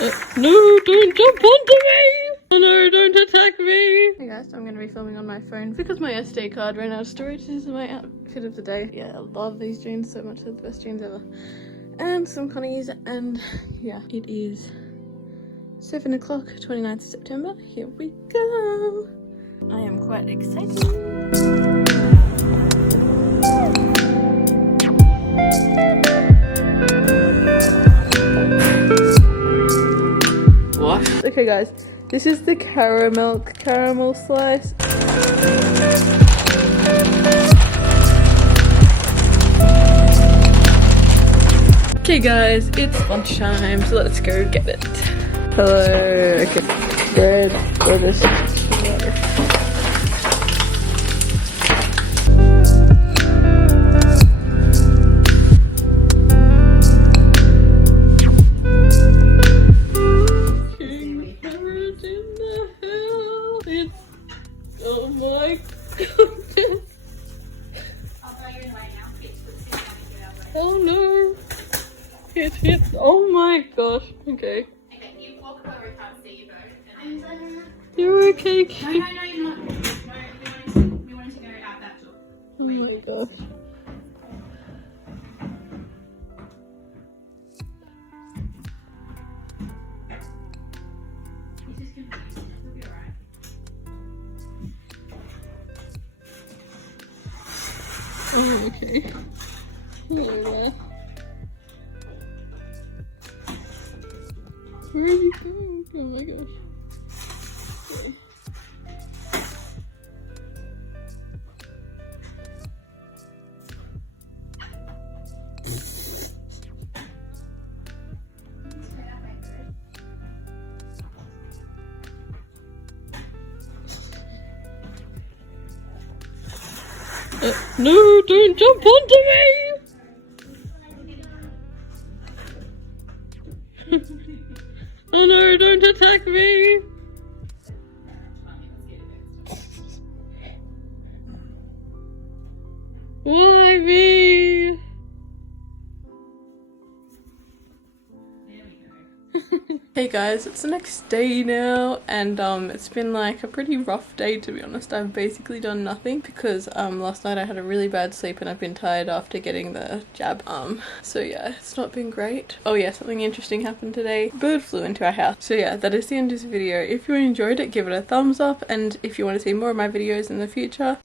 No, don't jump onto me! No, don't attack me! Hey guys, I'm going to be filming on my phone because my SD card ran out of storage. This is my outfit of the day. Yeah, I love these jeans so much. They're the best jeans ever. And some Connies, and yeah, it is 7 o'clock, 29th September. Here we go! I am quite excited. What? Okay guys, this is the caramel slice. Okay guys, it's lunchtime, so let's go get it. Hello, okay, bread, gorgeous. Oh my goodness. Oh no. It hits. Oh my gosh. Okay. Okay, you walk over, I can't see you though. You're okay, No, you're not. No, we wanted to go out that door. Oh my gosh. He's just confused. He'll be alright. Oh, okay. Hello there. Where are you going? Oh my gosh. Okay. No, don't jump onto me! Oh no, don't attack me! Why me? Hey guys, it's the next day now, and it's been like a pretty rough day, to be honest. I've basically done nothing because last night I had a really bad sleep and I've been tired after getting the jab. So yeah, it's not been great. Oh yeah, something interesting happened today. A bird flew into our house. So yeah, that is the end of this video. If you enjoyed it, give it a thumbs up, and if you want to see more of my videos in the future,